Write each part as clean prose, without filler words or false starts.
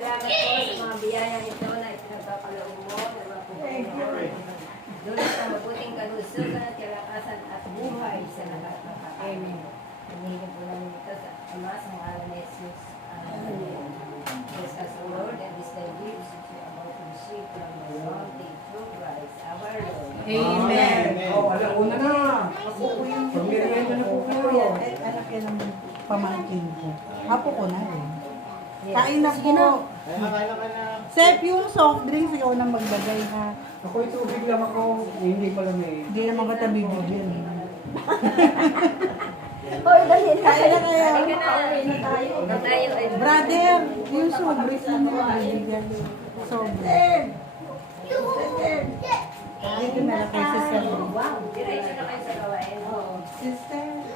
Salamat po sa mga biyayang ito na ipinagpapaloob mo na mapupunta. Doon sa mabuting kalusugan at kalakasan at buhay sa lahat ng kakainin. Hinihingi po namin ito sa Ama sa ngalan ni Jesus. Amen. Bless us, O Lord, and this thy gifts which we are about to receive from the bounty through Christ our Lord. Amen. Wala, una na. Pag-merienda na po kayo. Anak yan ang pamangkin ko. Apo ko na rin. Yes. Kain na po. Kain na ka na. Sep, yung soft drinks, ikaw nang magbagay ha. Ako itubig lang ako. Hindi malamig. Hindi naman kita bibigyan. Hoy, dali na. Kain na kayo. Kain na. Tayo ay Brother, yung soft drinks na bibigyan. Soft drinks. Dito na lang kay sister. Wow, diretso na kayo sa gawain. Oo. Sister.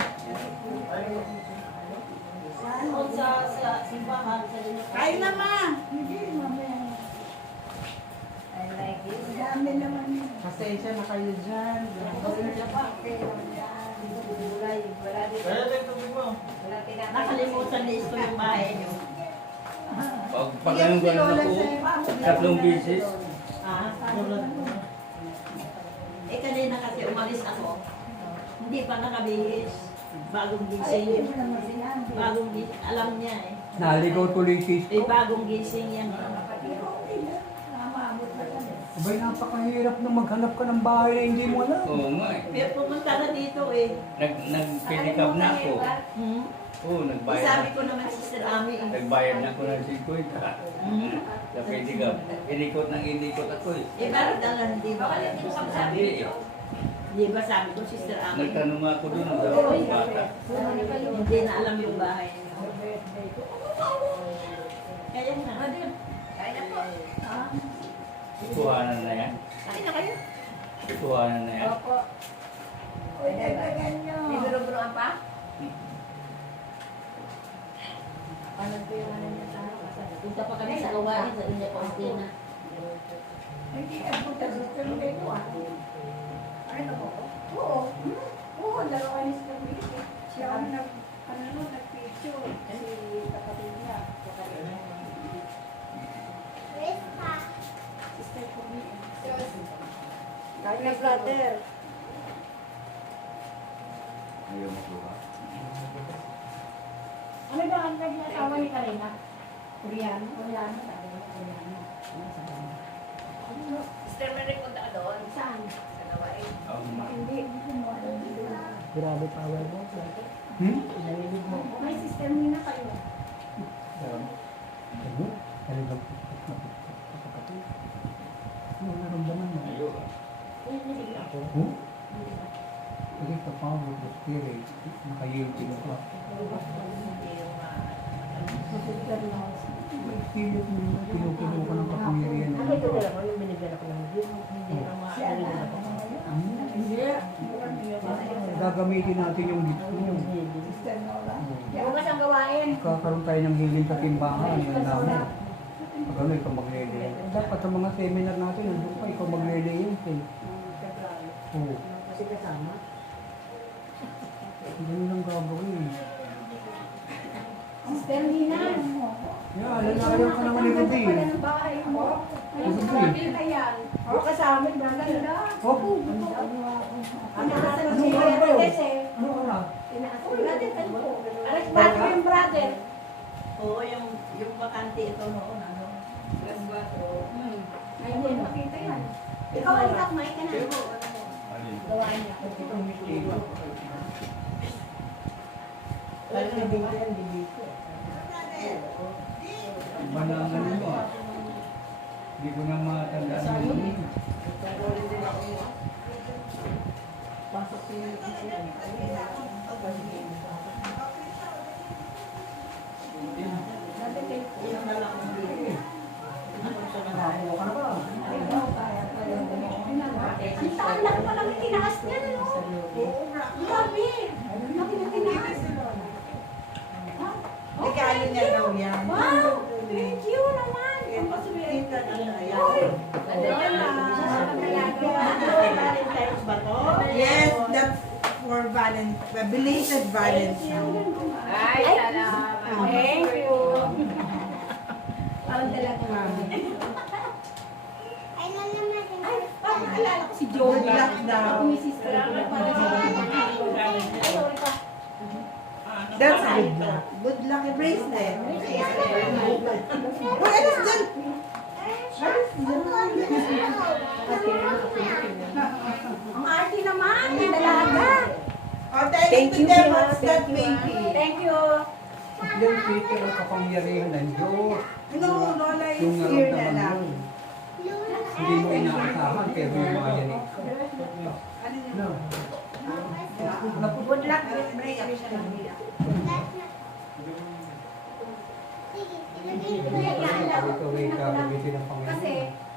Sa simbahan, sa Kain na ma. Hindi, mamaya. I like this. Dami naman. Pasensya na kayo dyan. Nakalimutan ni Isko yung bahay niyo. Pag anong gano'n ako, tatlong bisis. Kanina kasi umalis ako. Hindi pa nakabihis. Bagong gising. Bagong gising. Alam niya eh. Naligaw tuloy sis. Bagong gising yan. Abay, napakahirap na maghanap ka ng bahay na hindi mo alam. Oo nga eh. Pero pumunta na dito eh. Nag-pedicab na ako. Oo, nagbayad Sabi na. ko naman si Sir Ami. Nagbayad na ako ng 50. Sa pedicab. Inikot ako eh. Bakit alam, di ba? Hindi eh. Di ba sabi ko, Sister Ami? Nagtanong nga ako dun sa mga bata. Hindi na alam yung bahay niyo. Kaya na. Kaya na po. Tuhanan na yan. Kaya na kayo. Tuhanan na yan. Opo. May buro-buroan pa? Paano po yung ano niya sa ano? Punta pa kami sa gawain sa India Contina. Hindi, punta sa tulungay ko ah. Ano po? Oo. Oo, dalawa ni Sir Willie. Siya ang nag-picture. Si kapatid niya. Sister ko niya. Kaya na, brother. Ayaw mo po ba? Ano ba ang nag-asawa ni Karina? Koreano? Koreano. Sister Mary, punta ka doon. Saan? Sa gawain. Hindi. Grabe power mo. Nalilig mo. May sister mo na kayo. Ano? Talagang kapatid. Ano naramdaman mo? Ayaw ah. Ako? Kasi sa power of the spirit, nakayilti mo ka. Pilit mo yun, pinupuno ka ng kapangyarihan ng Ito na lang, yung binigyan ako ng view. Hindi na makakalimutan ako. Gagamitin natin yung gift mo. Sister Nora. Oo. Bukas ang gawain. Kakaroon tayo ng healing sa timbahan. Ang dami. Pag ano, ikaw maglele. Dapat sa mga seminar natin, nandun pa, ikaw maglele yun. Oo. Kasi kasama. Ganun lang gagawin. Sister Nina. Yeah, lalayo ka naman ni Rudy. Pala ng bahay mo. Ay, sabi na yan. Ako kasama, Ganda. Opo. Ang nasa Ano si oras kayo? kasi. Ano oras? Brother, ano po? Alas bago yung brother. Oo, yung bakante ito noon, ano? Plus 4. Ay, hindi makita yan. Ikaw ang takmay ka na. Gawain niya. Parang nabigyan yan, bibig ko. Manangan mo ah. Hindi ko na matandaan mo. Pasok ko yung isipan. Yung na lang ang bibig. Nakakuha ka na ba? Ang talang pa lang tinaas niya, no? Grabe. Laki na tinaas. Regalo niya daw yan. Wow! Thank you naman. Kita na yan. Uy! Valentine's ba to? Yes, that's for belated Valentine. Ay, salamat. Thank you. Para ang dalaga namin. Ay, parang alala ko si Joey. Good luck daw. Ako may sister ko na para sa sorry pa. That's good luck. Good luck bracelet. Uy, alas dyan! Ang arte naman, ang dalaga. Oh, thank you to them. What's that, baby? Thank you. Yung Peter ang kapangyarihan ng Diyos. No, Lola is Yung here na naramdaman lang. mo. Hindi mo inaasahan, pero yung mga yan eh. Ano yun? No. Good luck with bracelet. Ito ay kagabitin ng Panginoon. Kasi,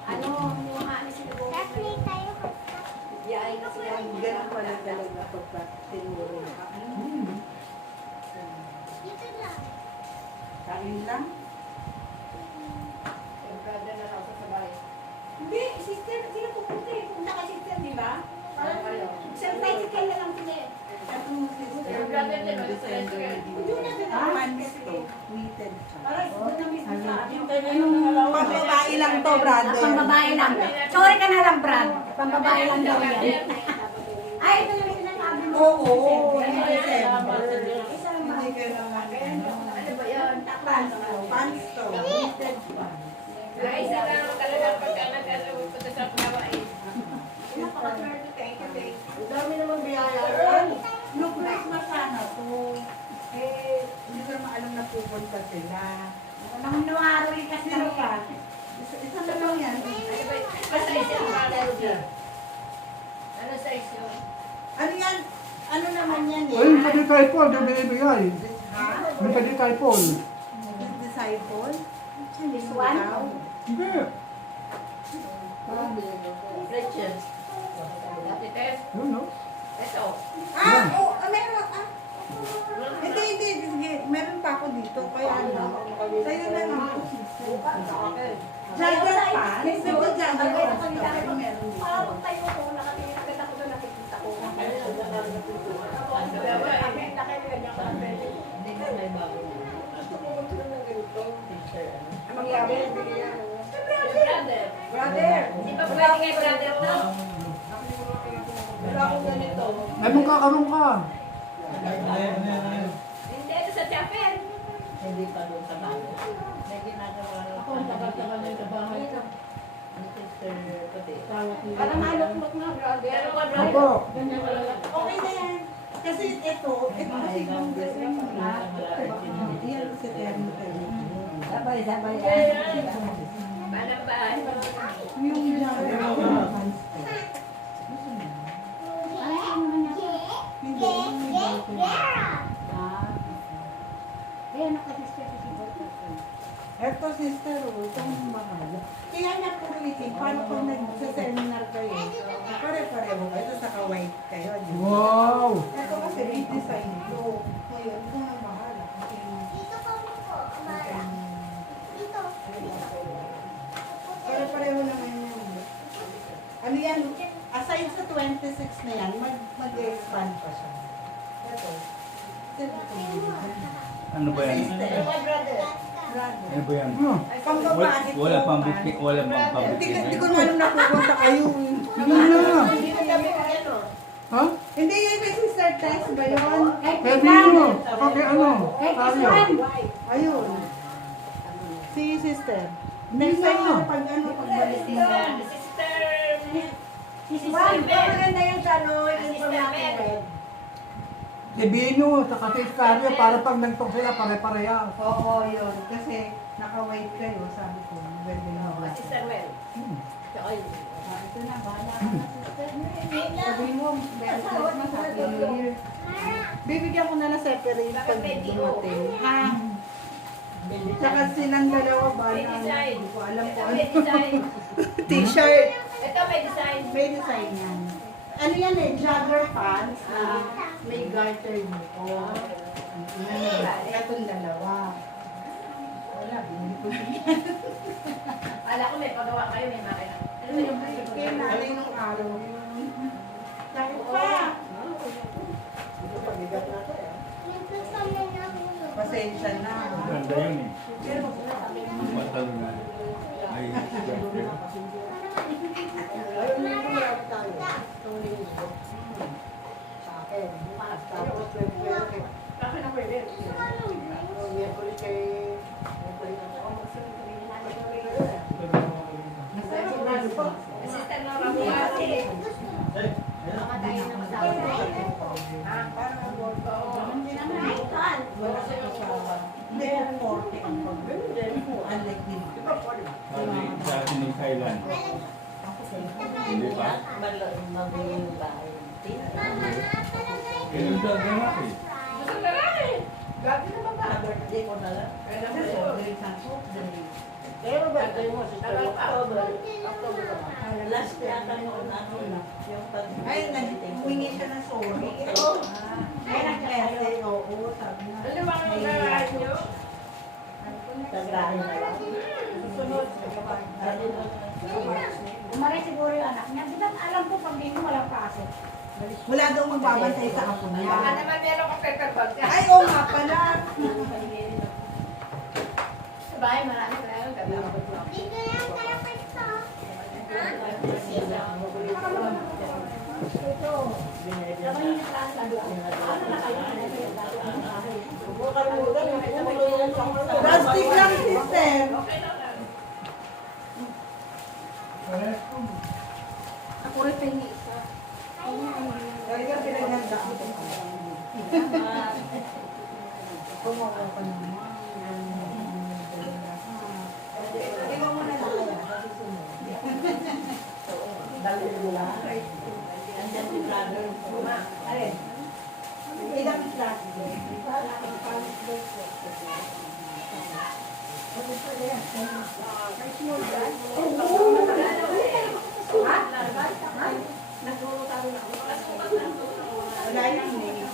ano, yung ano sila Yaay kasi ang Ganun pala talaga pagka tinuro ka. Kain lang? yung brother na lang sa bahay. Hindi, sister, sila pupunta eh. Pupunta ka sister, di ba? Parang kayo. Sir, bicycle na lang sila eh. Atong sister. Yung brother din, ano, sa December. Doon na sila. Pants to. Knitted siya. Parang, doon na mismo sa atin. Pang babae lang to, brother. Pambabae lang. Sorry ka na lang, Brad. Pambabae lang daw yan. Ay, ito na yung sinasabi mo. Oo, December. Isa lang ba? Hindi ka naman. Ano ba yun? Pants to. Pants to. Knitted pa. Guys, alam mo talaga pagka nag-punta sa pagawain. Napaka-swerte. Thank you, thank you. Ang dami naman biyaya. Nung Christmas sana to, eh, hindi ko naman alam na pupunta sila. Nang nuwarol kasi Sino kami. pa? Isa na lang yan. Ano size yung brother niya? Ano size yun? Ano yan? Ano naman yan eh? Ay, yung pwede tayo Paul, doon na ibigay. Ha? Yung pwede tayo Paul. Disciple? This one? Hindi. Rachel. Dati test. Yun, no? Ito. Ah! Oh, meron! Ah! Hindi. Sige, meron pa ako dito. Kaya ano? Sa'yo na lang. Jagger pants? Hindi jagger pants to. Pero meron dito. Parang tayo ko, nakakita ko doon, nakikita ko. Ang mangyari, bigyan mo. Brother. Brother! Di ba pwede kay brother to? Wala akong ganito. Ay, magkakaroon ka. Hindi, ito sa chapel. Hindi pa doon sa bahay. May ginagawa lang. Ako, ang tagal-tagal na sa bahay ko. Ang sister pati. Para malukmok na, brother. Pero ka, brother. Opo. Okay na yan. Kasi ito kasi yung kasi yung yan si Terno Sabay-sabay. Paano ba? yung jagger pants to. Hindi, yung jagger. Ayan, nakasister ko si Bota. Eto sister, ito ang mahal. Kaya nga puro itin, paano kung nag-seminar kayo? Pare-pareho kayo, ito sa white kayo, di ba? Wow! Ito kasi redesign ito. Ngayon, ito ang mahal. Pare-pareho naman yan. Ano yan, aside sa 26 na yan, mag-expand pa siya. Ito. Ano ba yan? Sister. brother. Brother. Ano ba yan? Ano? Pang babae to. Wala pang booking, wala pang Hindi public. ko na alam na pupunta kayo. Hindi na. Hindi ko sabi ko ano. Ha? Hindi yun kay Sister Tess ba yun? Kay Kaya Kisan. dito. Okay, ano? Kay Tayo. Kisan. Ayun. Si Sister. Next time na pag ano, pagbalik mo. Sister. Si Sisan. Maganda yung sa ano, yung information. Sabihin nyo, sa kasiskaryo, para pag nagtok sila, pare-pareha. Oo, yun. Kasi naka-white kayo, sabi ko. Maganda yung black. Sister Mel. Tsaka yun. Ah, ito na, bahala ka na, Sister. Sabihin mo, Merry Christmas, Happy New Year. Bibigyan ko na na separate pag dumating. Ha? Tsaka silang dalawa ba May na, design. hindi ko alam Ito kung may ano. design. T-shirt. Ito may design. May design yan. Ano yan eh, jogger pants na may garter nito. Itong dalawa. Wala, hindi ko Ala ko may pagawa kayo, may makina. Ano ba yung kaya natin nung araw yun. Dahil pa. Pasensya na. Ganda yun eh. Pero Matal na. mabili yung bahay. Ganun daw ganun eh. Gabi naman ba? Birthday ko na lang. Pero birthday mo, si October. October ka ba? Last yata yung yung pag... Ay, nag-wingi siya ng sorry. Ay, nag-message. Oo, sabi na. Ano ba ang gagawin nyo? Tagrahin na lang. Susunod. Umaray siguro yung anak niya. Di ba alam ko pag di mo walang pasok. Wala daw magbabantay sa apo Baka niya. naman meron kang paper bag. Ay, oo nga pala. Sa bahay marami pa lang. Gagawin ko lang. Ito. Sabay niya sa ano na kayo? Plastic lang, sister. Ako rin pa isa. Talaga pinaghandaan ko. Kumawa ka naman. Ikaw muna lang kaya. Dali mo lang. Andyan si brother. Alin? Ilang plastic? Wala yan eh.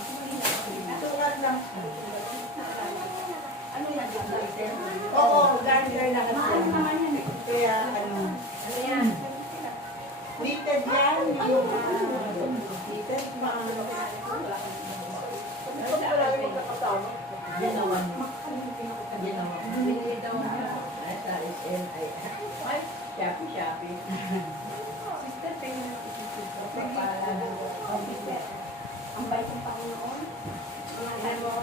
Natural lang. Ano yan? Garter? Oo, garter na kasi. Mahal naman yan eh. Kaya ano, Ano yan? littered yan. Yung littered ba? Ginawan mo. Ginawan mo. Binili daw. Ay, sa SN ay... Ay, Shopee. Sister, tingnan mo. Ang bait ng Panginoon. Alam mo,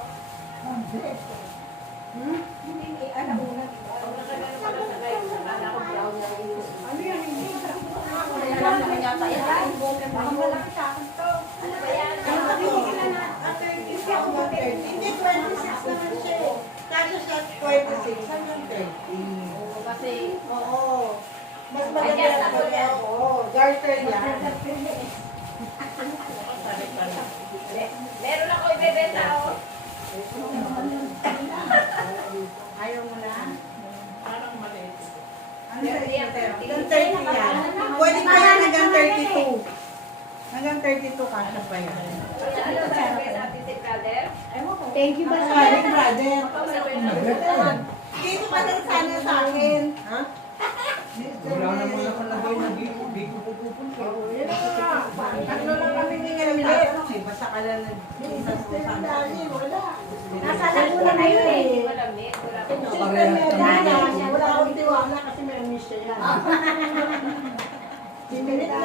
Hindi, alam mo na. pag nakagano ka lang sa guys, akala ko brown na yung Ano yan? Hindi. alam naman yata yan. Baka malaki sa akin to. Ano ba yan? Hindi, 26 naman siya eh. Kasi siya 26 hanggang 30. Kasi, Oo. Mas maganda po yan. Oo, garter yan. meron ako ibebenta ako. Ayaw mo na? Parang maliit. Ano sa iyo? Hanggang 30 yan. Pwede pa yan hanggang 32. Hanggang 32 kasha pa yan. Ano sabi sa atin si brother? Thank you ba sa Sorry, brother. Nagrecord. Dito ka lang sana sa akin. Ha? Wala naman nakalagay na di ko pupunta. Tatlo lang kami hindi nga nagtatanong eh. Basta ka lang nag-isa sa wala. Nasa Laguna na yun eh. Wala, may. Wala ko. Sister Medana, wala akong tiwala kasi may miss siya yan. 10 minutes lang.